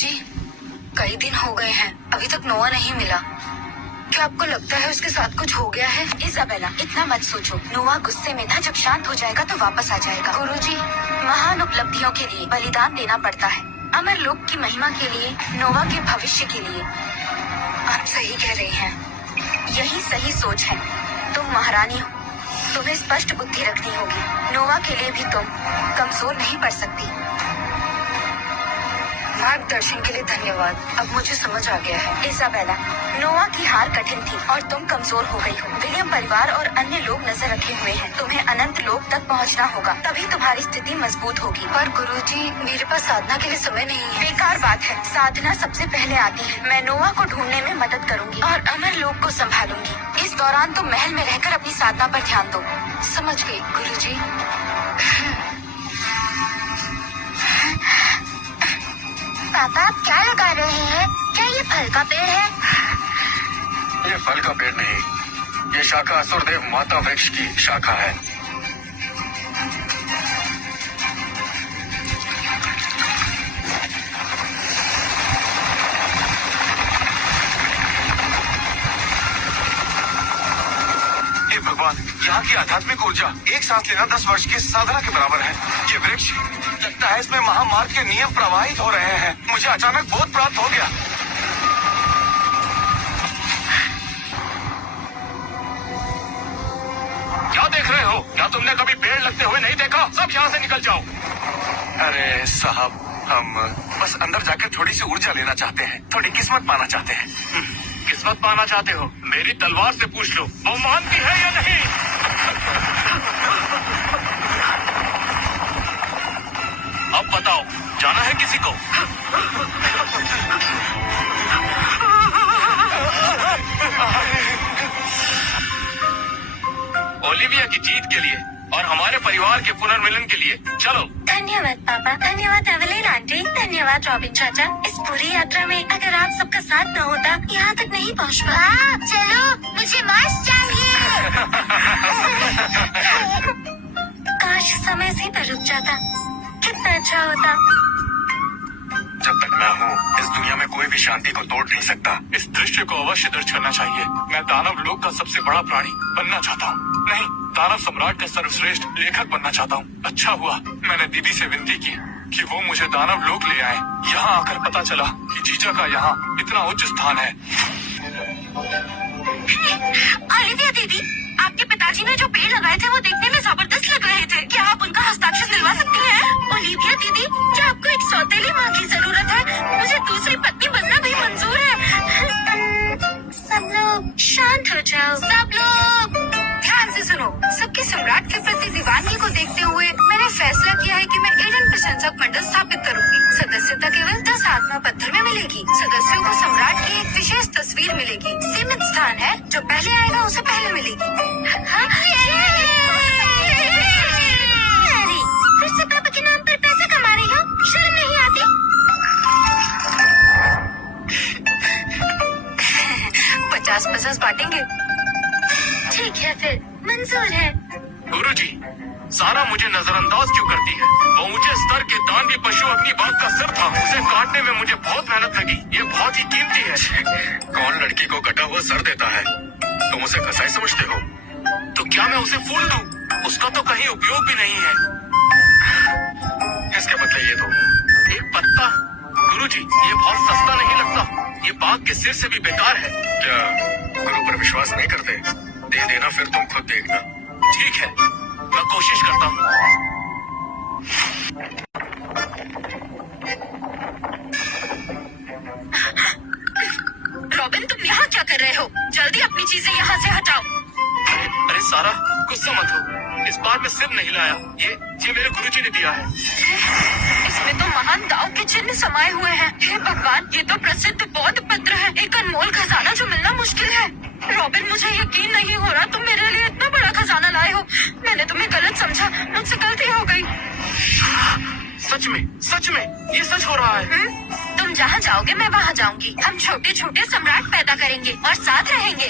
गुरुजी, कई दिन हो गए हैं, अभी तक नोआ नहीं मिला। क्या आपको लगता है उसके साथ कुछ हो गया है? इजाबेला, इतना मत सोचो। नोआ गुस्से में था, जब शांत हो जाएगा तो वापस आ जाएगा। गुरुजी, महान उपलब्धियों के लिए बलिदान देना पड़ता है, अमर लोक की महिमा के लिए, नोआ के भविष्य के लिए। आप सही कह रहे हैं, यही सही सोच है। तुम महारानी हो, तुम्हें स्पष्ट बुद्धि रखनी होगी। नोआ के लिए भी तुम कमजोर नहीं पड़ सकती। मार्गदर्शन के लिए धन्यवाद, अब मुझे समझ आ गया है। इजाबेला, नोआ की हार कठिन थी और तुम कमजोर हो गई हो। विलियम परिवार और अन्य लोग नजर रखे हुए हैं। तुम्हें अनंत लोक तक पहुंचना होगा, तभी तुम्हारी स्थिति मजबूत होगी। पर गुरुजी, मेरे पास साधना के लिए समय नहीं है। बेकार बात है, साधना सबसे पहले आती है। मैं नोआ को ढूंढने में मदद करूंगी और अमर लोक को संभालूंगी। इस दौरान तुम महल में रहकर अपनी साधना पर ध्यान दो। समझ गई गुरुजी। पापा, आप क्या लगा रहे हैं? क्या ये फल का पेड़ है? ये फल का पेड़ नहीं, ये शाखा असुरदेव माता वृक्ष की शाखा है। हे भगवान, यहाँ की आध्यात्मिक ऊर्जा एक सांस लेना 10 वर्ष की साधना के बराबर है। ये वृक्ष, लगता है इसमें महामार्ग के नियम प्रवाहित हो रहे हैं। मुझे अचानक बोध प्राप्त हो गया। क्या देख रहे हो? क्या तुमने कभी पेड़ लगते हुए नहीं देखा? सब यहाँ से निकल जाओ। अरे साहब, हम बस अंदर जाकर थोड़ी सी ऊर्जा लेना चाहते हैं, थोड़ी किस्मत पाना चाहते हैं। किस्मत पाना चाहते हो? मेरी तलवार से पूछ लो, वो मानती है या नहीं? अब बताओ, जाना है किसी को? ओलिविया की जीत के लिए और हमारे परिवार के पुनर्मिलन के लिए चलो। धन्यवाद पापा, धन्यवाद एवेलिन आंटी, धन्यवाद रॉबिन चाचा। इस पूरी यात्रा में अगर आप सबका साथ न होता, यहाँ तक नहीं पहुँच पाता। चलो, मुझे मांस चाहिए। काश समय से पर रुक जाता, कितना अच्छा होता। जब तक मैं हूँ, इस दुनिया में कोई भी शांति को तोड़ नहीं सकता। इस दृश्य को अवश्य दर्ज करना चाहिए। मैं दानव लोक का सबसे बड़ा प्राणी बनना चाहता हूँ। नहीं, दानव सम्राट का सर्वश्रेष्ठ लेखक बनना चाहता हूँ। अच्छा हुआ मैंने दीदी से विनती की कि वो मुझे दानव लोक ले आए। यहाँ आकर पता चला कि जीजा का यहाँ इतना उच्च स्थान है। ओलिविया दीदी, आपके पिताजी ने जो पेड़ लगाए थे वो देखने में जबरदस्त लग रहे थे। क्या आप उनका हस्ताक्षर दिलवा सकती हैं? ओलिविया दीदी, क्या आपको एक सौतेली माँ की जरूरत है? मुझे दूसरी पत्नी बनना भी मंजूर है। सब लोग शांत हो जाओ। सब लोग ध्यान से सुनो। सबके सम्राट के प्रति दीवानगी को देखते हुए मैंने फैसला किया है कि मैं एडन प्रशंसक मंडल स्थापित करूंगी। सदस्यता केवल 10 आत्मा पत्थर में मिलेगी। सदस्यों को सम्राट की एक विशेष तस्वीर मिलेगी। सीमित स्थान है, जो पहले आएगा उसे पहले मिलेगी। अरे, फिर से पापा के नाम पर पैसा कमा रही हो? शर्म नहीं आती? 50-50 बांटेंगे। ठीक है, फिर मंजूर है। गुरुजी, सारा मुझे नजरअंदाज क्यों करती है? वो ऊंचे स्तर के दानवी पशु अग्नि बाघ का सिर था। उसे काटने में मुझे बहुत मेहनत लगी। ये बहुत ही कीमती है। कौन लड़की को कटा हुआ सर देता है? तुम उसे कसाई समझते हो? तो क्या मैं उसे फूल दूं? उसका तो कहीं उपयोग भी नहीं है। इसके बदले ये दो। एक पत्ता? गुरुजी, ये बहुत सस्ता नहीं लगता। ये बाघ के सिर से भी बेकार है। क्या गुरु पर विश्वास नहीं करते? दे देना, फिर तुम खुद देखना। ठीक है, मैं कोशिश करता हूँ। रॉबिन, तुम यहाँ क्या कर रहे हो? जल्दी अपनी चीजें यहाँ से हटाओ। अरे सारा, गुस्सा मत हो। इस बार मैं सिर नहीं लाया। ये मेरे गुरुजी ने दिया है। इसमें तो महान दाव के चिन्ह समाये हुए हैं। हे भगवान, ये तो प्रसिद्ध बौद्ध पत्र है। एक अनमोल खजाना जो मिलना मुश्किल है। रॉबिन, मुझे यकीन नहीं हो रहा तुम मेरे लिए इतना बड़ा खजाना लाए हो। मैंने तुम्हें गलत समझा, मुझसे गलती हो गई। सच में ये सच हो रहा है। तुम जहाँ जाओगे मैं वहाँ जाऊंगी। हम छोटे छोटे सम्राट पैदा करेंगे और साथ रहेंगे।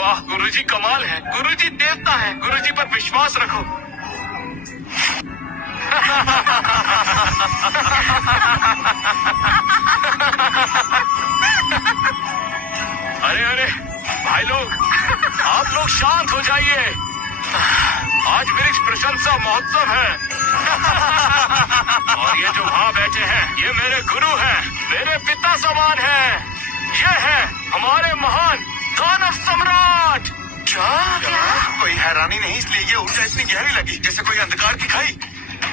वाह, गुरुजी कमाल है। गुरुजी देवता है। गुरुजी पर विश्वास रखो। मेरे गुरु हैं, मेरे पिता समान हैं। ये है हमारे महान दानव सम्राट। क्या? कोई हैरानी नहीं, इसलिए ये ऊर्जा इतनी गहरी लगी जैसे कोई अंधकार की खाई।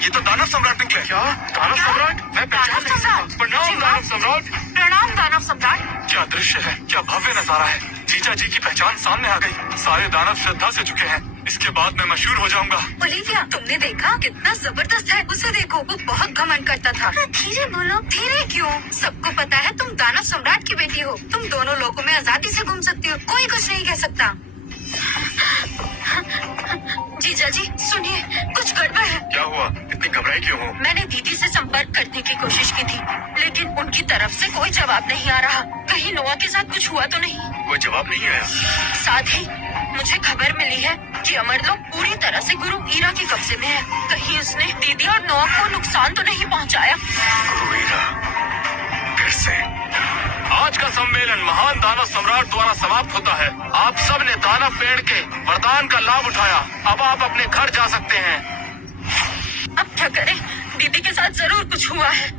ये तो दानव सम्राट निकले। क्या दानव सम्राट? मैं पहचान नहीं सकता। प्रणाम दानव सम्राट। प्रणाम दानव सम्राट। क्या दृश्य है, क्या भव्य नजारा है। जीजा जी की पहचान सामने आ गई। सारे दानव श्रद्धा से चुके हैं। इसके बाद मैं मशहूर हो जाऊंगा। ओलिविया, तुमने देखा कितना जबरदस्त है। उसे देखो, वो बहुत घमंड करता था। धीरे बोलो। धीरे क्यों? सबको पता है तुम दानव सम्राट की बेटी हो। तुम दोनों लोगों में आजादी से घूम सकती हो, कोई कुछ नहीं कह सकता। जीजा जी सुनिए, कुछ गड़बड़ है। क्या हुआ? इतनी घबराई क्यों हो? मैंने दीदी से संपर्क करने की कोशिश की थी, लेकिन उनकी तरफ से कोई जवाब नहीं आ रहा। कहीं नोआ के साथ कुछ हुआ तो नहीं? कोई जवाब नहीं आया। साथ ही मुझे खबर मिली है कि अमरलोक पूरी तरह से गुरु ईरा के कब्जे में है। कहीं उसने दीदी और नोआ को नुकसान तो नहीं पहुंचाया? गुरु ईरा फिर से। आज का सम्मेलन महान दानव सम्राट द्वारा समाप्त होता है। आप सब ने दानव पेड़ के वरदान का लाभ उठाया। अब आप अपने घर जा सकते हैं। अब क्या करें? दीदी के साथ जरूर कुछ हुआ है।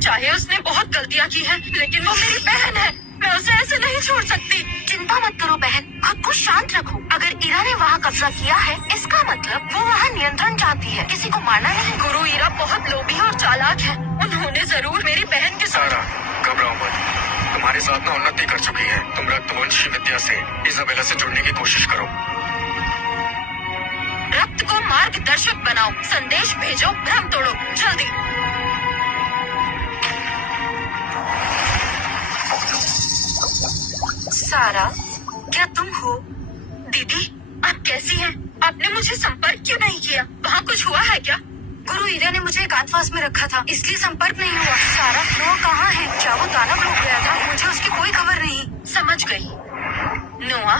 चाहे उसने बहुत गलतियां की हैं, लेकिन वो मेरी बहन है। मैं उसे ऐसे नहीं छोड़ सकती। चिंता मत करो बहन, खुद को शांत रखो। अगर ईरा ने वहाँ कब्जा किया है, इसका मतलब वो वहाँ नियंत्रण चाहती है, किसी को मारना नहीं। गुरु ईरा बहुत लोभी और चालाक है। उन्होंने जरूर मेरी बहन के साथ। सारा घबराओ मत, तुम्हारे साथ ना उन्नति कर चुकी है। तुम रक्तवंशी विद्या से इजाबेला से जुड़ने की कोशिश करो। रक्त को मार्गदर्शक बनाओ, संदेश भेजो, भ्रम तोड़ो, जल्दी। सारा, क्या तुम हो? दीदी, आप कैसी हैं? आपने मुझे संपर्क क्यों नहीं किया? वहाँ कुछ हुआ है क्या? गुरु ईरा ने मुझे एकांतवास में रखा था, इसलिए संपर्क नहीं हुआ। सारा, नोआ कहाँ है? क्या वो दानव लोग गया था? मुझे उसकी कोई खबर नहीं। समझ गई। नोआ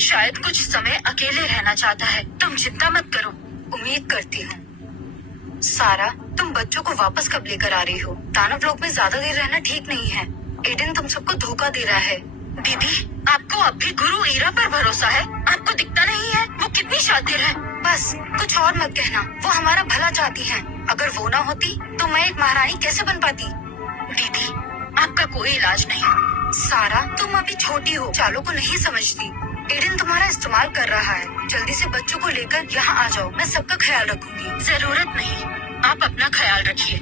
शायद कुछ समय अकेले रहना चाहता है। तुम चिंता मत करो, उम्मीद करती हूँ। सारा, तुम बच्चों को वापस कब लेकर आ रही हो? दानव लोग में ज्यादा देर रहना ठीक नहीं है। एडन तुम सबको धोखा दे रहा है। दीदी, आपको अब भी गुरु ईरा पर भरोसा है? आपको दिखता नहीं है वो कितनी शातिर है? बस कुछ और मत कहना, वो हमारा भला चाहती है। अगर वो ना होती तो मैं एक महारानी कैसे बन पाती? दीदी, आपका कोई इलाज नहीं। सारा, तुम अभी छोटी हो, चालों को नहीं समझती। एडन तुम्हारा इस्तेमाल कर रहा है। जल्दी से बच्चों को लेकर यहाँ आ जाओ, मैं सबका ख्याल रखूंगी। जरूरत नहीं, आप अपना ख्याल रखिए।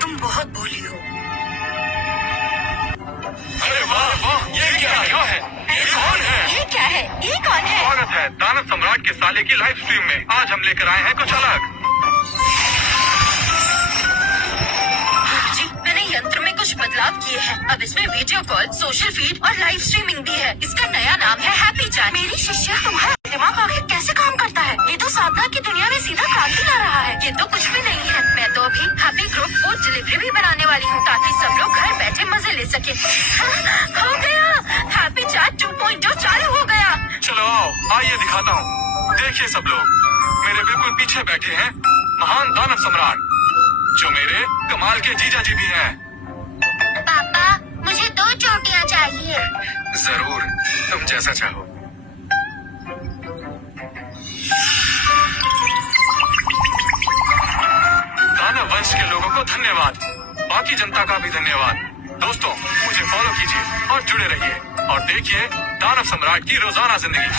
तुम बहुत भोली हो। अरे वाह वाह, ये क्या है? ये कौन है? ये क्या है? ये कौन है? स्वागत है दानव सम्राट के साले की लाइव स्ट्रीम में। आज हम लेकर आए हैं कुछ अलग। जी, मैंने यंत्र में कुछ बदलाव किए हैं। अब इसमें वीडियो कॉल, सोशल फीड और लाइव स्ट्रीमिंग भी है। इसका नया नाम है हैप्पी चैट। मेरी शिष्या, तुम्हारा दिमाग आखिर कैसे काम करता है? ये तो साधना की दुनिया में सीधा क्रांति ला रहा है। ये तो कुछ भी नहीं है। मैं तो अभी हैप्पी ग्रुप फूड डिलीवरी भी बनाने वाली हूँ, ताकि सब लोग घर बैठे मजे ले सके। हो गया, हैप्पी चैट 2.0 चालू हो गया। चलो आओ, आइए दिखाता हूँ। देखिए सब लोग, मेरे बिल्कुल पीछे बैठे हैं महान दानव सम्राट, जो मेरे कमाल के जीजा जी भी हैं। पापा, मुझे 2 चोटियाँ चाहिए। जरूर, तुम जैसा चाहो। दानव वंश के लोगों को धन्यवाद, बाकी जनता का भी धन्यवाद। दोस्तों, मुझे फॉलो कीजिए और जुड़े रहिए और देखिए दानव सम्राट की रोजाना जिंदगी।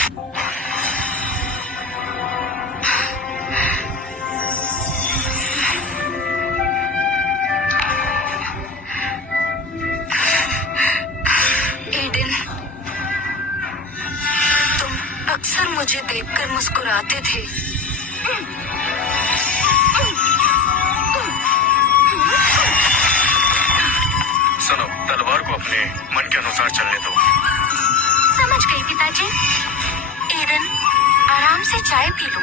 एडन, तुम अक्सर मुझे देखकर मुस्कुराते थे। सुनो, तलवार को अपने मन के अनुसार चलने दो। समझ गई पिताजी। एडन, आराम से चाय पी लो।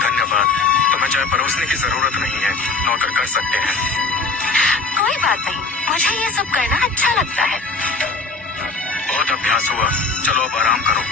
धन्यवाद, तुम्हें चाय परोसने की जरूरत नहीं है, नौकर कर सकते हैं। कोई बात नहीं, मुझे ये सब करना अच्छा लगता है। बहुत अभ्यास हुआ, चलो अब आराम करो।